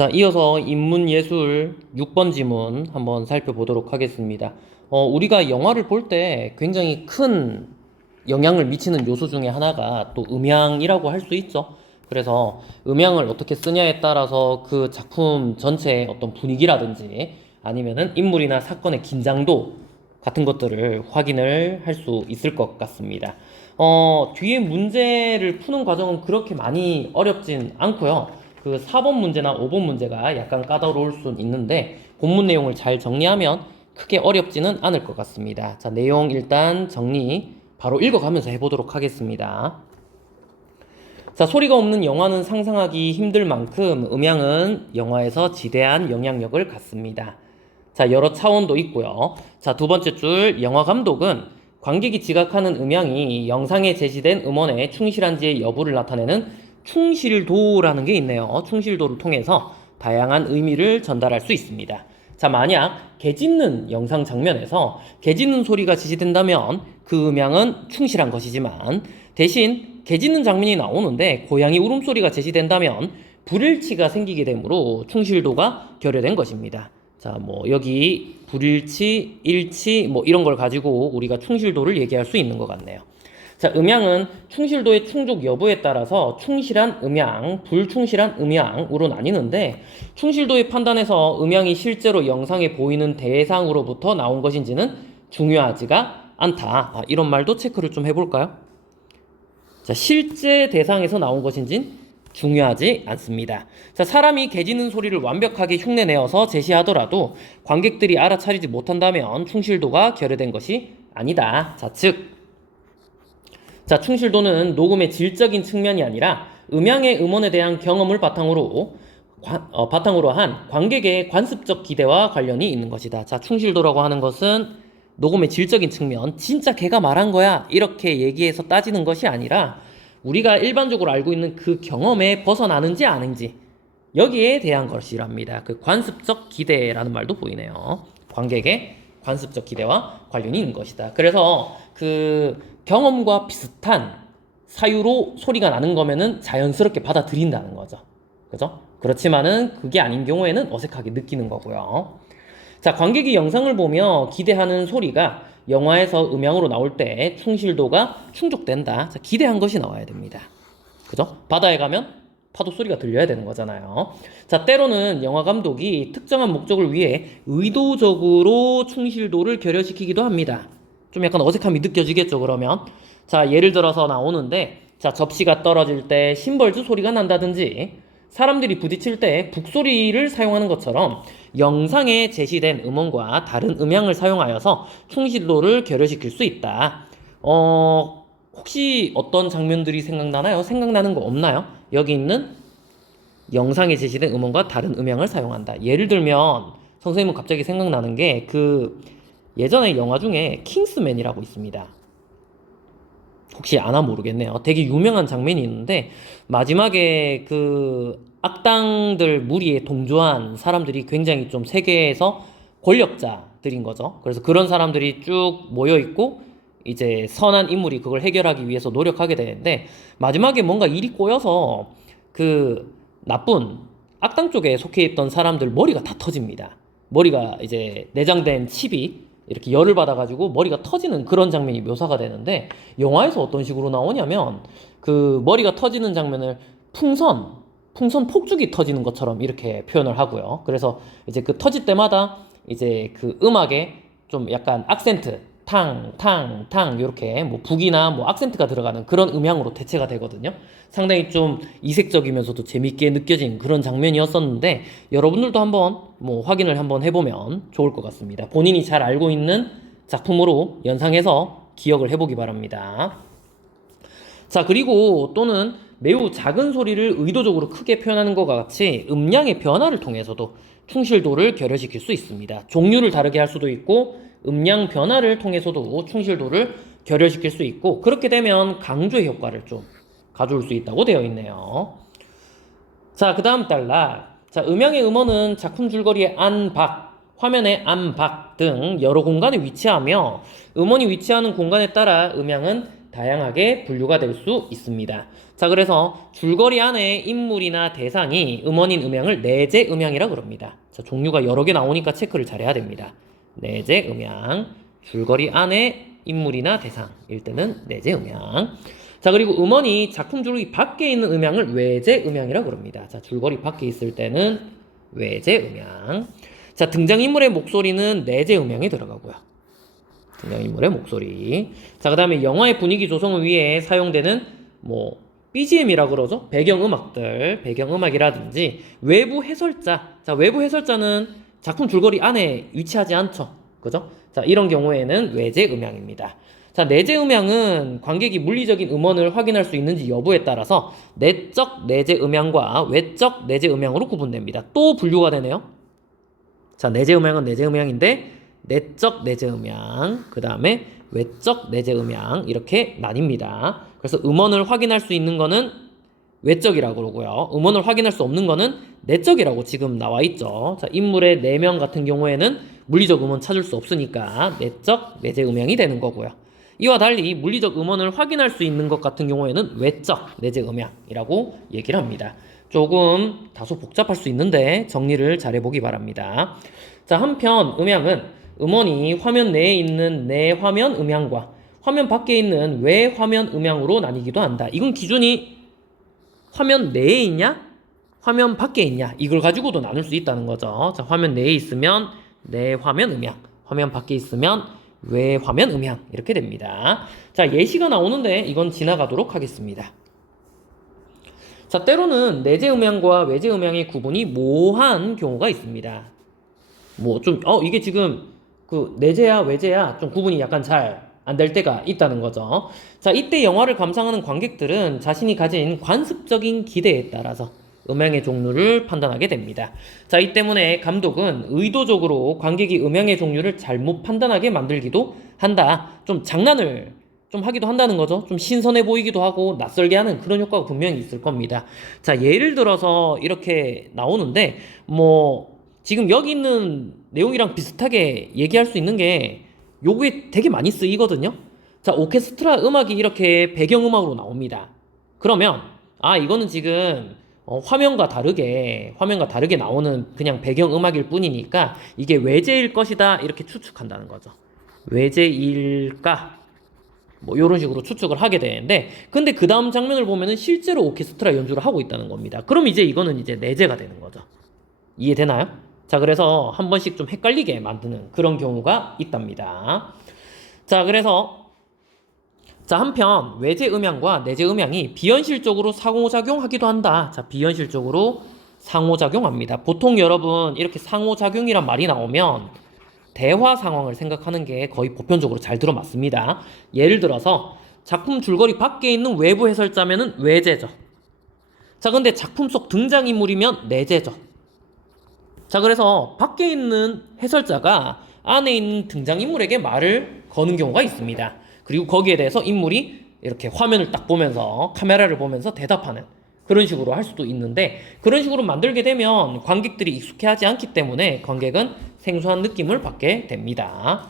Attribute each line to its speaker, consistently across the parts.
Speaker 1: 자, 이어서 인문예술 6번 지문 한번 살펴보도록 하겠습니다. 어, 우리가 영화를 볼 때 굉장히 큰 영향을 미치는 요소 중에 하나가 또 음향이라고 할 수 있죠. 그래서 음향을 어떻게 쓰냐에 따라서 그 작품 전체의 어떤 분위기라든지 아니면은 인물이나 사건의 긴장도 같은 것들을 확인을 할 수 있을 것 같습니다. 어, 뒤에 문제를 푸는 과정은 그렇게 많이 어렵진 않고요. 그 4번 문제나 5번 문제가 약간 까다로울 수 있는데 본문 내용을 잘 정리하면 크게 어렵지는 않을 것 같습니다. 자, 내용 일단 정리 바로 읽어가면서 해보도록 하겠습니다. 자, 소리가 없는 영화는 상상하기 힘들 만큼 음향은 영화에서 지대한 영향력을 갖습니다. 자, 여러 차원도 있고요. 자, 두 번째 줄 영화 감독은 관객이 지각하는 음향이 영상에 제시된 음원의 충실한지의 여부를 나타내는 충실도라는 게 있네요. 충실도를 통해서 다양한 의미를 전달할 수 있습니다. 자, 만약 개 짖는 영상 장면에서 개 짖는 소리가 지시된다면 그 음향은 충실한 것이지만 대신 개 짖는 장면이 나오는데 고양이 울음소리가 제시된다면 불일치가 생기게 되므로 충실도가 결여된 것입니다. 자, 뭐 여기 불일치, 일치 뭐 이런 걸 가지고 우리가 충실도를 얘기할 수 있는 것 같네요. 자, 음향은 충실도의 충족 여부에 따라서 충실한 음향, 불충실한 음향으로 나뉘는데 충실도의 판단에서 음향이 실제로 영상에 보이는 대상으로부터 나온 것인지는 중요하지가 않다. 아, 이런 말도 체크를 좀 해볼까요? 자, 실제 대상에서 나온 것인진 중요하지 않습니다. 자, 사람이 개짖는 소리를 완벽하게 흉내내어서 제시하더라도 관객들이 알아차리지 못한다면 충실도가 결여된 것이 아니다. 자, 즉, 자, 충실도는 녹음의 질적인 측면이 아니라 음향의 음원에 대한 경험을 바탕으로 관- 어, 바탕으로 한 관객의 관습적 기대와 관련이 있는 것이다. 자, 충실도라고 하는 것은 녹음의 질적인 측면, 진짜 걔가 말한 거야. 이렇게 얘기해서 따지는 것이 아니라 우리가 일반적으로 알고 있는 그 경험에 벗어나는지 아닌지 여기에 대한 것이랍니다. 그 관습적 기대라는 말도 보이네요. 관객의 관습적 기대와 관련이 있는 것이다. 그래서 그 경험과 비슷한 사유로 소리가 나는 거면은 자연스럽게 받아들인다는 거죠. 그죠? 그렇지만은 그게 아닌 경우에는 어색하게 느끼는 거고요. 자, 관객이 영상을 보며 기대하는 소리가 영화에서 음향으로 나올 때 충실도가 충족된다. 자, 기대한 것이 나와야 됩니다. 그죠? 바다에 가면 파도 소리가 들려야 되는 거잖아요. 자, 때로는 영화 감독이 특정한 목적을 위해 의도적으로 충실도를 결여시키기도 합니다. 좀 약간 어색함이 느껴지겠죠, 그러면. 자, 예를 들어서 나오는데, 자, 접시가 떨어질 때 심벌주 소리가 난다든지, 사람들이 부딪힐 때 북소리를 사용하는 것처럼 영상에 제시된 음원과 다른 음향을 사용하여서 충실도를 결여시킬 수 있다. 어, 혹시 어떤 장면들이 생각나나요? 생각나는 거 없나요? 여기 있는 영상에 제시된 음원과 다른 음향을 사용한다. 예를 들면 선생님은 갑자기 생각나는 게 그 예전에 영화 중에 킹스맨이라고 있습니다. 혹시 아나 모르겠네요. 되게 유명한 장면이 있는데 마지막에 그 악당들 무리에 동조한 사람들이 굉장히 좀 세계에서 권력자들인 거죠. 그래서 그런 사람들이 쭉 모여 있고 이제 선한 인물이 그걸 해결하기 위해서 노력하게 되는데 마지막에 뭔가 일이 꼬여서 그 나쁜 악당 쪽에 속해 있던 사람들 머리가 다 터집니다. 머리가 이제 내장된 칩이 이렇게 열을 받아가지고 머리가 터지는 그런 장면이 묘사가 되는데 영화에서 어떤 식으로 나오냐면 그 머리가 터지는 장면을 풍선 풍선 폭죽이 터지는 것처럼 이렇게 표현을 하고요. 그래서 이제 그 터질 때마다 이제 그 음악에 좀 약간 악센트 탕, 탕, 탕 이렇게 뭐 북이나 뭐 악센트가 들어가는 그런 음향으로 대체가 되거든요. 상당히 좀 이색적이면서도 재밌게 느껴진 그런 장면이었었는데 여러분들도 한번 뭐 확인을 한번 해보면 좋을 것 같습니다. 본인이 잘 알고 있는 작품으로 연상해서 기억을 해보기 바랍니다. 자, 그리고 또는 매우 작은 소리를 의도적으로 크게 표현하는 것과 같이 음량의 변화를 통해서도 충실도를 결여시킬 수 있습니다. 종류를 다르게 할 수도 있고 음량 변화를 통해서도 충실도를 결여시킬 수 있고 그렇게 되면 강조의 효과를 좀 가져올 수 있다고 되어 있네요. 자, 그 다음 달락. 자, 음향의 음원은 작품 줄거리의 안, 박, 화면의 안, 박 등 여러 공간에 위치하며 음원이 위치하는 공간에 따라 음향은 다양하게 분류가 될 수 있습니다. 자, 그래서 줄거리 안에 인물이나 대상이 음원인 음양을 내재 음양이라 그럽니다. 자, 종류가 여러 개 나오니까 체크를 잘해야 됩니다. 내재 음양, 줄거리 안에 인물이나 대상일 때는 내재 음양. 자, 그리고 음원이 작품 줄거리 밖에 있는 음양을 외재 음양이라 그럽니다. 자, 줄거리 밖에 있을 때는 외재 음양. 자, 등장인물의 목소리는 내재 음양에 들어가고요. 등장인물의 목소리. 자, 그 다음에 영화의 분위기 조성을 위해 사용되는 뭐 BGM이라 그러죠. 배경음악들, 배경음악이라든지 외부 해설자. 자, 외부 해설자는 작품 줄거리 안에 위치하지 않죠. 그죠? 자, 이런 경우에는 외재 음향입니다. 자, 내재 음향은 관객이 물리적인 음원을 확인할 수 있는지 여부에 따라서 내적 내재 음향과 외적 내재 음향으로 구분됩니다. 또 분류가 되네요. 자, 내재 음향은 내재 음향인데 내적 내재 음향, 그 다음에 외적 내재 음향 이렇게 나뉩니다. 그래서 음원을 확인할 수 있는 거는 외적이라고 그러고요. 음원을 확인할 수 없는 거는 내적이라고 지금 나와 있죠. 자, 인물의 내면 같은 경우에는 물리적 음원 찾을 수 없으니까 내적 내재 음향이 되는 거고요. 이와 달리 물리적 음원을 확인할 수 있는 것 같은 경우에는 외적 내재 음향이라고 얘기를 합니다. 조금 다소 복잡할 수 있는데 정리를 잘 해보기 바랍니다. 자, 한편 음향은 음원이 화면 내에 있는 내 화면 음향과 화면 밖에 있는 외 화면 음향으로 나뉘기도 한다. 이건 기준이 화면 내에 있냐? 화면 밖에 있냐? 이걸 가지고도 나눌 수 있다는 거죠. 자, 화면 내에 있으면 내 화면 음향, 화면 밖에 있으면 외 화면 음향 이렇게 됩니다. 자, 예시가 나오는데 이건 지나가도록 하겠습니다. 자, 때로는 내재 음향과 외재 음향의 구분이 모호한 경우가 있습니다. 뭐 좀 어 이게 지금 그 내재야 외재야 좀 구분이 약간 잘 안 될 때가 있다는 거죠. 자, 이때 영화를 감상하는 관객들은 자신이 가진 관습적인 기대에 따라서 음향의 종류를 판단하게 됩니다. 자, 이 때문에 감독은 의도적으로 관객이 음향의 종류를 잘못 판단하게 만들기도 한다. 좀 장난을 좀 하기도 한다는 거죠. 좀 신선해 보이기도 하고 낯설게 하는 그런 효과가 분명히 있을 겁니다. 자, 예를 들어서 이렇게 나오는데 뭐 지금 여기 있는 내용이랑 비슷하게 얘기할 수 있는 게 요게 되게 많이 쓰이거든요. 자, 오케스트라 음악이 이렇게 배경음악으로 나옵니다. 그러면 아, 이거는 지금 어, 화면과 다르게 화면과 다르게 나오는 그냥 배경음악일 뿐이니까 이게 외제일 것이다 이렇게 추측한다는 거죠. 외제일까? 뭐 이런 식으로 추측을 하게 되는데 근데 그 다음 장면을 보면은 실제로 오케스트라 연주를 하고 있다는 겁니다. 그럼 이제 이거는 이제 내재가 되는 거죠. 이해되나요? 자, 그래서 한 번씩 좀 헷갈리게 만드는 그런 경우가 있답니다. 자, 그래서 자, 한편 외제 음향과 내재 음향이 비현실적으로 상호작용하기도 한다. 자, 비현실적으로 상호작용합니다. 보통 여러분 이렇게 상호작용이란 말이 나오면 대화 상황을 생각하는 게 거의 보편적으로 잘 들어맞습니다. 예를 들어서 작품 줄거리 밖에 있는 외부 해설자면은 외제죠. 자, 근데 작품 속 등장인물이면 내재죠. 자, 그래서 밖에 있는 해설자가 안에 있는 등장인물에게 말을 거는 경우가 있습니다. 그리고 거기에 대해서 인물이 이렇게 화면을 딱 보면서 카메라를 보면서 대답하는 그런 식으로 할 수도 있는데 그런 식으로 만들게 되면 관객들이 익숙해하지 않기 때문에 관객은 생소한 느낌을 받게 됩니다.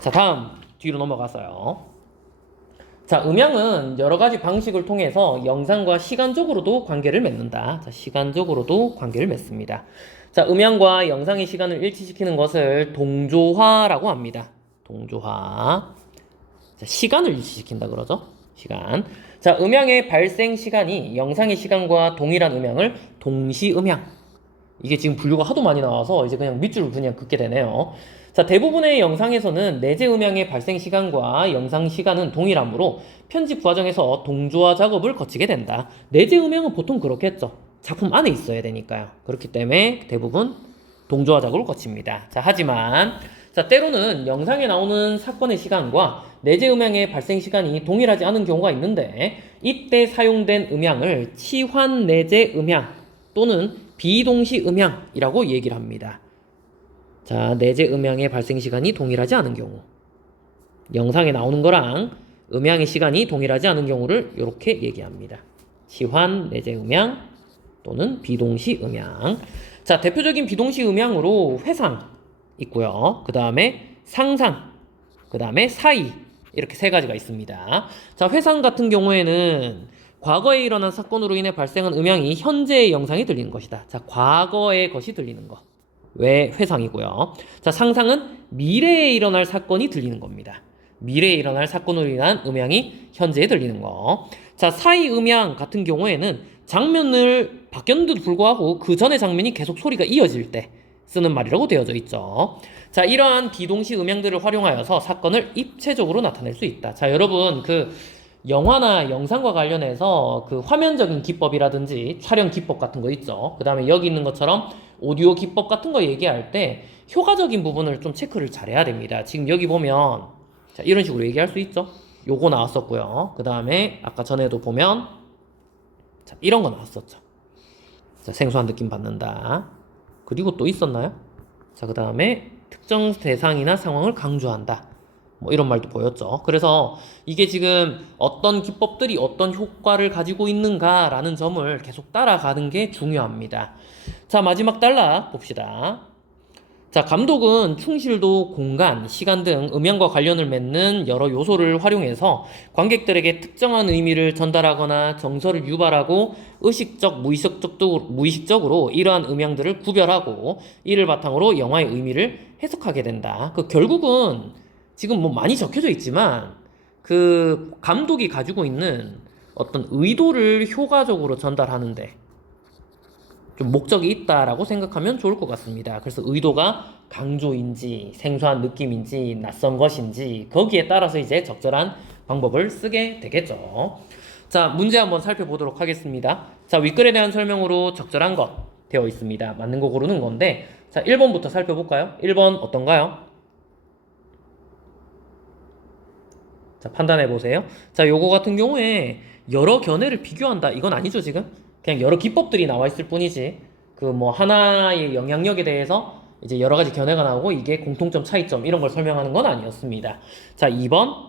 Speaker 1: 자, 다음 뒤로 넘어가서요. 자, 음향은 여러 가지 방식을 통해서 영상과 시간적으로도 관계를 맺는다. 자, 시간적으로도 관계를 맺습니다. 자, 음향과 영상의 시간을 일치시키는 것을 동조화라고 합니다. 동조화. 자, 시간을 일치시킨다 그러죠? 시간. 자, 음향의 발생 시간이 영상의 시간과 동일한 음향을 동시 음향. 이게 지금 분류가 하도 많이 나와서 이제 그냥 밑줄을 그냥 긋게 되네요. 자, 대부분의 영상에서는 내재 음향의 발생 시간과 영상 시간은 동일하므로 편집 과정에서 동조화 작업을 거치게 된다. 내재 음향은 보통 그렇겠죠. 작품 안에 있어야 되니까요. 그렇기 때문에 대부분 동조화 작업을 거칩니다. 자, 하지만 자, 때로는 영상에 나오는 사건의 시간과 내재 음향의 발생 시간이 동일하지 않은 경우가 있는데 이때 사용된 음향을 치환 내재 음향 또는 비동시 음향이라고 얘기를 합니다. 자, 내재 음향의 발생 시간이 동일하지 않은 경우. 영상에 나오는 거랑 음향의 시간이 동일하지 않은 경우를 이렇게 얘기합니다. 치환 내재 음향 또는 비동시 음향. 자, 대표적인 비동시 음향으로 회상 있고요. 그 다음에 상상, 그 다음에 사이 이렇게 세 가지가 있습니다. 자, 회상 같은 경우에는 과거에 일어난 사건으로 인해 발생한 음향이 현재의 영상이 들리는 것이다. 자, 과거의 것이 들리는 거. 왜 회상이고요. 자, 상상은 미래에 일어날 사건이 들리는 겁니다. 미래에 일어날 사건으로 인한 음향이 현재에 들리는 거. 자, 사이 음향 같은 경우에는 장면을 바뀌었는데도 불구하고 그 전의 장면이 계속 소리가 이어질 때 쓰는 말이라고 되어져 있죠. 자, 이러한 비동시 음향들을 활용하여서 사건을 입체적으로 나타낼 수 있다. 자, 여러분 그 영화나 영상과 관련해서 그 화면적인 기법이라든지 촬영 기법 같은 거 있죠. 그 다음에 여기 있는 것처럼 오디오 기법 같은 거 얘기할 때 효과적인 부분을 좀 체크를 잘해야 됩니다. 지금 여기 보면 자, 이런 식으로 얘기할 수 있죠. 요거 나왔었고요. 그 다음에 아까 전에도 보면 자, 이런 거 나왔었죠. 자, 생소한 느낌 받는다. 그리고 또 있었나요? 자, 그 다음에 특정 대상이나 상황을 강조한다. 뭐 이런 말도 보였죠. 그래서 이게 지금 어떤 기법들이 어떤 효과를 가지고 있는가라는 점을 계속 따라가는 게 중요합니다. 자, 마지막 달라 봅시다. 자, 감독은 충실도, 공간, 시간 등 음향과 관련을 맺는 여러 요소를 활용해서 관객들에게 특정한 의미를 전달하거나 정서를 유발하고 의식적, 무의식적으로, 무의식적으로 이러한 음향들을 구별하고 이를 바탕으로 영화의 의미를 해석하게 된다. 그 결국은 지금 뭐 많이 적혀져 있지만 그 감독이 가지고 있는 어떤 의도를 효과적으로 전달하는데 좀 목적이 있다라고 생각하면 좋을 것 같습니다. 그래서 의도가 강조인지 생소한 느낌인지 낯선 것인지 거기에 따라서 이제 적절한 방법을 쓰게 되겠죠. 자, 문제 한번 살펴보도록 하겠습니다. 자, 윗글에 대한 설명으로 적절한 것 되어 있습니다. 맞는 거 고르는 건데 자, 1번부터 살펴볼까요? 1번 어떤가요? 자, 판단해 보세요. 자, 요거 같은 경우에 여러 견해를 비교한다. 이건 아니죠, 지금? 그냥 여러 기법들이 나와 있을 뿐이지. 그 뭐 하나의 영향력에 대해서 이제 여러 가지 견해가 나오고 이게 공통점, 차이점 이런 걸 설명하는 건 아니었습니다. 자, 2번.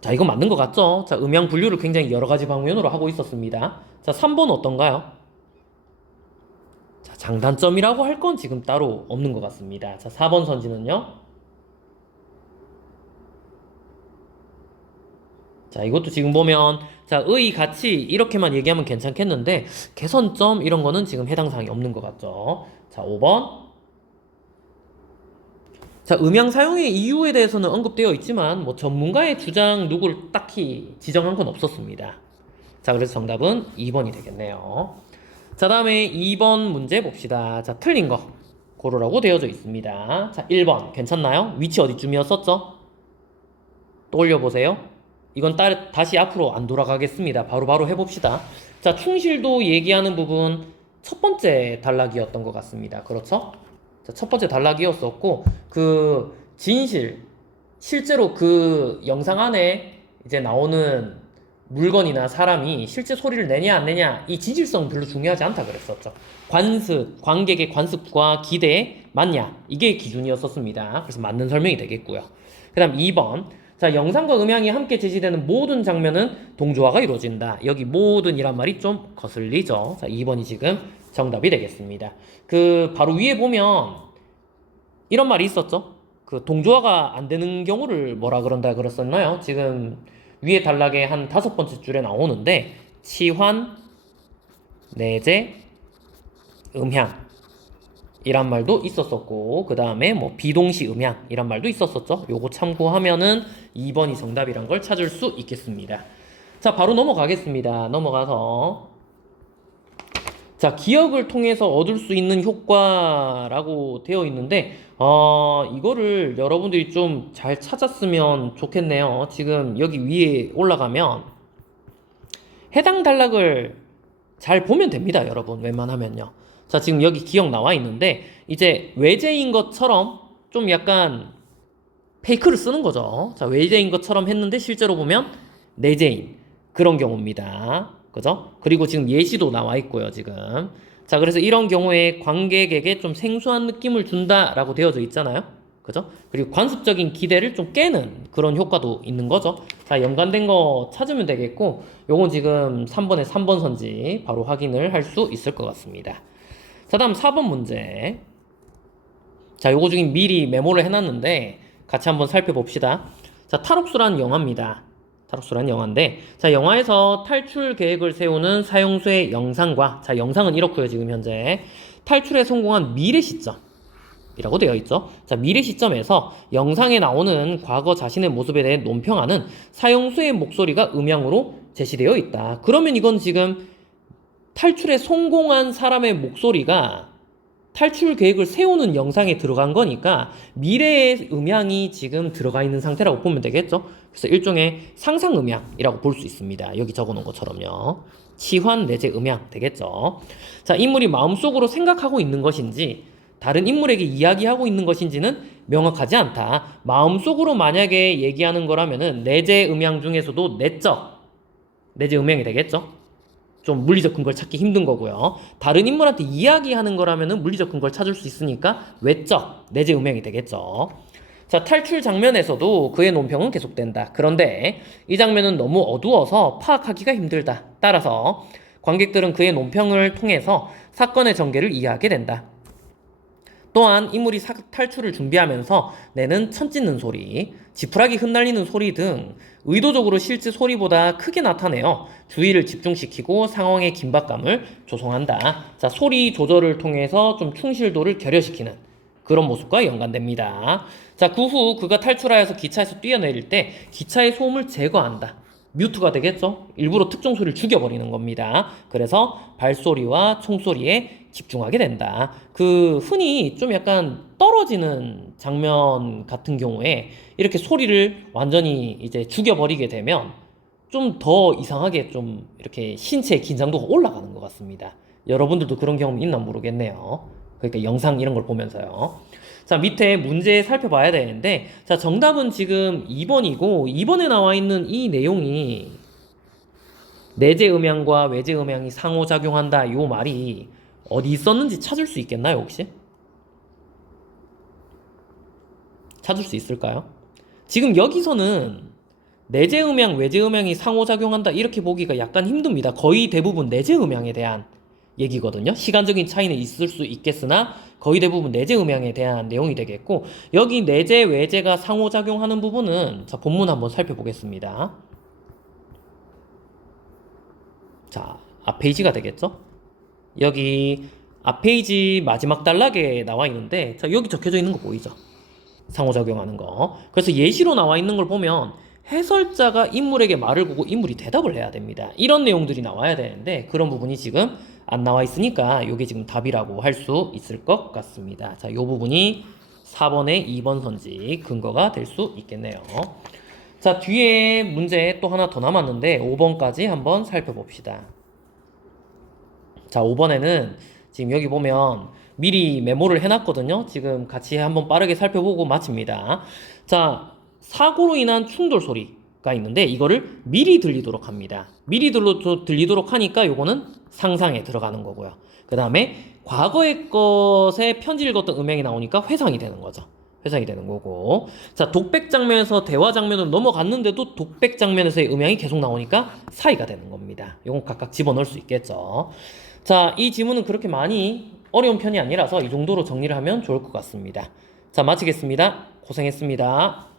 Speaker 1: 자, 이건 맞는 것 같죠? 자, 음향 분류를 굉장히 여러 가지 방면으로 하고 있었습니다. 자, 3번 어떤가요? 자, 장단점이라고 할 건 지금 따로 없는 것 같습니다. 자, 4번 선지는요? 자, 이것도 지금 보면, 자, 의, 가치, 이렇게만 얘기하면 괜찮겠는데, 개선점, 이런 거는 지금 해당 사항이 없는 것 같죠. 자, 5번. 자, 음향 사용의 이유에 대해서는 언급되어 있지만, 뭐, 전문가의 주장 누구를 딱히 지정한 건 없었습니다. 자, 그래서 정답은 2번이 되겠네요. 자, 다음에 2번 문제 봅시다. 자, 틀린 거. 고르라고 되어져 있습니다. 자, 1번. 괜찮나요? 위치 어디쯤이었었죠? 또 올려보세요. 이건 따, 다시 앞으로 안 돌아가겠습니다. 바로 바로 해봅시다. 자, 충실도 얘기하는 부분 첫 번째 단락이었던 것 같습니다. 그렇죠? 자, 첫 번째 단락이었었고, 그 진실, 실제로 그 영상 안에 이제 나오는 물건이나 사람이 실제 소리를 내냐 안 내냐 이 진실성 별로 중요하지 않다 그랬었죠. 관습, 관객의 관습과 기대에 맞냐 이게 기준이었었습니다. 그래서 맞는 설명이 되겠고요. 그다음 2번 자, 영상과 음향이 함께 제시되는 모든 장면은 동조화가 이루어진다. 여기 모든이란 말이 좀 거슬리죠. 자, 2번이 지금 정답이 되겠습니다. 그 바로 위에 보면 이런 말이 있었죠. 그 동조화가 안 되는 경우를 뭐라 그런다 그랬었나요? 지금 위에 단락에 한 다섯 번째 줄에 나오는데 치환, 내재, 음향 이란 말도 있었었고 그 다음에 뭐 비동시 음향 이란 말도 있었었죠. 요거 참고하면은 2번이 정답이란 걸 찾을 수 있겠습니다. 자 바로 넘어가겠습니다. 넘어가서 자 기억을 통해서 얻을 수 있는 효과라고 되어 있는데 어 이거를 여러분들이 좀 잘 찾았으면 좋겠네요. 지금 여기 위에 올라가면 해당 단락을 잘 보면 됩니다, 여러분. 웬만하면요. 자, 지금 여기 기억 나와 있는데, 이제 외제인 것처럼 좀 약간 페이크를 쓰는 거죠. 자, 외제인 것처럼 했는데 실제로 보면 내재인. 그런 경우입니다. 그죠? 그리고 지금 예시도 나와 있고요, 지금. 자, 그래서 이런 경우에 관객에게 좀 생소한 느낌을 준다라고 되어져 있잖아요. 그죠? 그리고 관습적인 기대를 좀 깨는 그런 효과도 있는 거죠. 자, 연관된 거 찾으면 되겠고, 요건 지금 3번에 3번 선지 바로 확인을 할 수 있을 것 같습니다. 자, 다음 4번 문제. 자, 요거 중에 미리 메모를 해놨는데 같이 한번 살펴봅시다. 자, 탈옥수라는 영화입니다. 탈옥수란 영화인데 자 영화에서 탈출 계획을 세우는 사용수의 영상과 자 영상은 이렇고요 지금 현재 탈출에 성공한 미래 시점 이라고 되어 있죠. 자, 미래 시점에서 영상에 나오는 과거 자신의 모습에 대해 논평하는 사용수의 목소리가 음향으로 제시되어 있다. 그러면 이건 지금 탈출에 성공한 사람의 목소리가 탈출 계획을 세우는 영상에 들어간 거니까 미래의 음향이 지금 들어가 있는 상태라고 보면 되겠죠. 그래서 일종의 상상 음향이라고 볼 수 있습니다. 여기 적어 놓은 것처럼요. 치환 내재 음향 되겠죠. 자, 인물이 마음속으로 생각하고 있는 것인지 다른 인물에게 이야기하고 있는 것인지는 명확하지 않다. 마음속으로 만약에 얘기하는 거라면은 내재 음향 중에서도 내적 내재 음향이 되겠죠. 좀 물리적 근거를 찾기 힘든 거고요. 다른 인물한테 이야기하는 거라면은 물리적 근거를 찾을 수 있으니까 외적 내재 음향이 되겠죠. 자, 탈출 장면에서도 그의 논평은 계속된다. 그런데 이 장면은 너무 어두워서 파악하기가 힘들다. 따라서 관객들은 그의 논평을 통해서 사건의 전개를 이해하게 된다. 또한 인물이 사- 탈출을 준비하면서 내는 천 찢는 소리, 지푸라기 흩날리는 소리 등 의도적으로 실제 소리보다 크게 나타내어 주의를 집중시키고 상황의 긴박감을 조성한다. 자, 소리 조절을 통해서 좀 충실도를 결여시키는 그런 모습과 연관됩니다. 자, 그 후 그가 탈출하여서 기차에서 뛰어내릴 때 기차의 소음을 제거한다. 뮤트가 되겠죠? 일부러 특정 소리를 죽여버리는 겁니다. 그래서 발소리와 총소리에 집중하게 된다. 그 흔히 좀 약간 떨어지는 장면 같은 경우에 이렇게 소리를 완전히 이제 죽여버리게 되면 좀 더 이상하게 좀 이렇게 신체 긴장도가 올라가는 것 같습니다. 여러분들도 그런 경험 있나 모르겠네요. 그러니까 영상 이런 걸 보면서요. 자, 밑에 문제 살펴봐야 되는데, 자, 정답은 지금 2번이고, 2번에 나와 있는 이 내용이 내재 음향과 외재 음향이 상호작용한다. 요 말이 어디 있었는지 찾을 수 있겠나요, 혹시? 찾을 수 있을까요? 지금 여기서는 내재 음향, 외재 음향이 상호작용한다. 이렇게 보기가 약간 힘듭니다. 거의 대부분 내재 음향에 대한 얘기거든요. 시간적인 차이는 있을 수 있겠으나 거의 대부분 내재 음향에 대한 내용이 되겠고 여기 내재 외재가 상호작용하는 부분은 자 본문 한번 살펴보겠습니다. 자, 앞 페이지가 되겠죠? 여기 앞 페이지 마지막 단락에 나와 있는데 자, 여기 적혀져 있는 거 보이죠? 상호작용하는 거. 그래서 예시로 나와 있는 걸 보면 해설자가 인물에게 말을 보고 인물이 대답을 해야 됩니다. 이런 내용들이 나와야 되는데 그런 부분이 지금 안 나와 있으니까 이게 지금 답이라고 할 수 있을 것 같습니다. 자, 이 부분이 4번의 2번 선지 근거가 될 수 있겠네요. 자, 뒤에 문제 또 하나 더 남았는데 5번까지 한번 살펴봅시다. 자, 5번에는 지금 여기 보면 미리 메모를 해놨거든요. 지금 같이 한번 빠르게 살펴보고 마칩니다. 자, 사고로 인한 충돌 소리가 있는데 이거를 미리 들리도록 합니다. 미리 들리도록 하니까 요거는 상상에 들어가는 거고요. 그 다음에 과거의 것에 편지를 걷던 음향이 나오니까 회상이 되는 거죠. 회상이 되는 거고. 자, 독백 장면에서 대화 장면으로 넘어갔는데도 독백 장면에서의 음향이 계속 나오니까 사이가 되는 겁니다. 요건 각각 집어넣을 수 있겠죠. 자, 이 지문은 그렇게 많이 어려운 편이 아니라서 이 정도로 정리를 하면 좋을 것 같습니다. 자, 마치겠습니다. 고생했습니다.